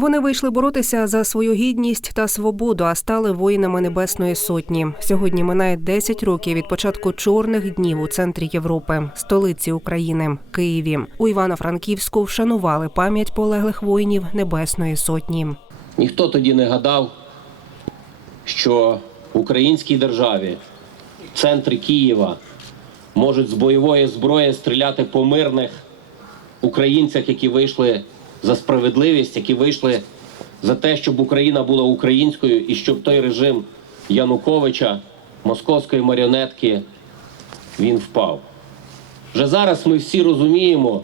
Вони вийшли боротися за свою гідність та свободу, а стали воїнами Небесної Сотні. Сьогодні минає 10 років від початку чорних днів у центрі Європи, столиці України, Києві. У Івано-Франківську вшанували пам'ять полеглих воїнів Небесної Сотні. Ніхто тоді не гадав, що в українській державі, в центрі Києва, можуть з бойової зброї стріляти по мирних українцях, які вийшли за справедливість, які вийшли за те, щоб Україна була українською і щоб той режим Януковича, московської маріонетки, він впав. Вже зараз ми всі розуміємо,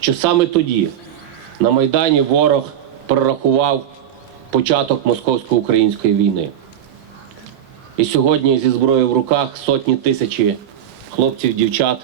що саме тоді на Майдані ворог прорахував початок московсько-української війни. І сьогодні зі зброєю в руках сотні тисячі хлопців, дівчат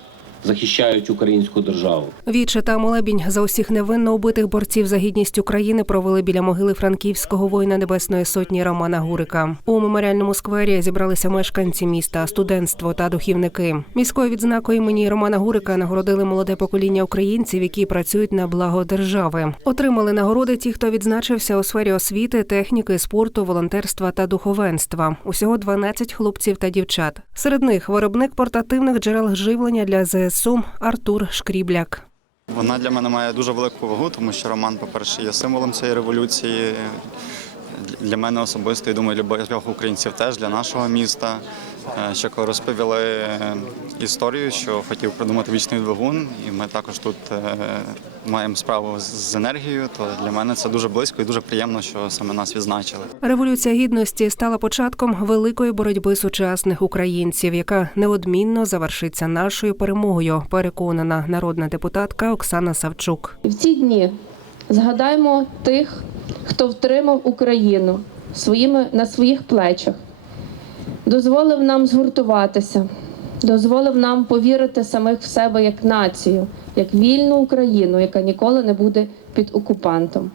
захищають українську державу. Віче та молебінь за усіх невинно убитих борців за гідність України провели біля могили франківського воїна Небесної Сотні Романа Гурика. У меморіальному сквері зібралися мешканці міста, студентство та духівники. Міською відзнакою імені Романа Гурика нагородили молоде покоління українців, які працюють на благо держави. Отримали нагороди ті, хто відзначився у сфері освіти, техніки, спорту, волонтерства та духовенства. Усього 12 хлопців та дівчат. Серед них виробник портативних джерел живлення для ЗСУ Артур Шкрібляк. Вона для мене має дуже велику вагу, тому що Роман, по-перше, є символом цієї революції. Для мене особисто, і думаю, для багатьох українців теж для нашого міста. Е, Ще коли розповіли е, історію, що хотів придумати вічний двигун, і ми також тут е, маємо справу з енергією, то для мене це дуже близько і дуже приємно, що саме нас відзначили. Революція гідності стала початком великої боротьби сучасних українців, яка неодмінно завершиться нашою перемогою. Переконана народна депутатка Оксана Савчук. В ці дні згадаймо тих, хто втримав Україну своїми, на своїх плечах, дозволив нам згуртуватися, дозволив нам повірити самих в себе як націю, як вільну Україну, яка ніколи не буде під окупантом.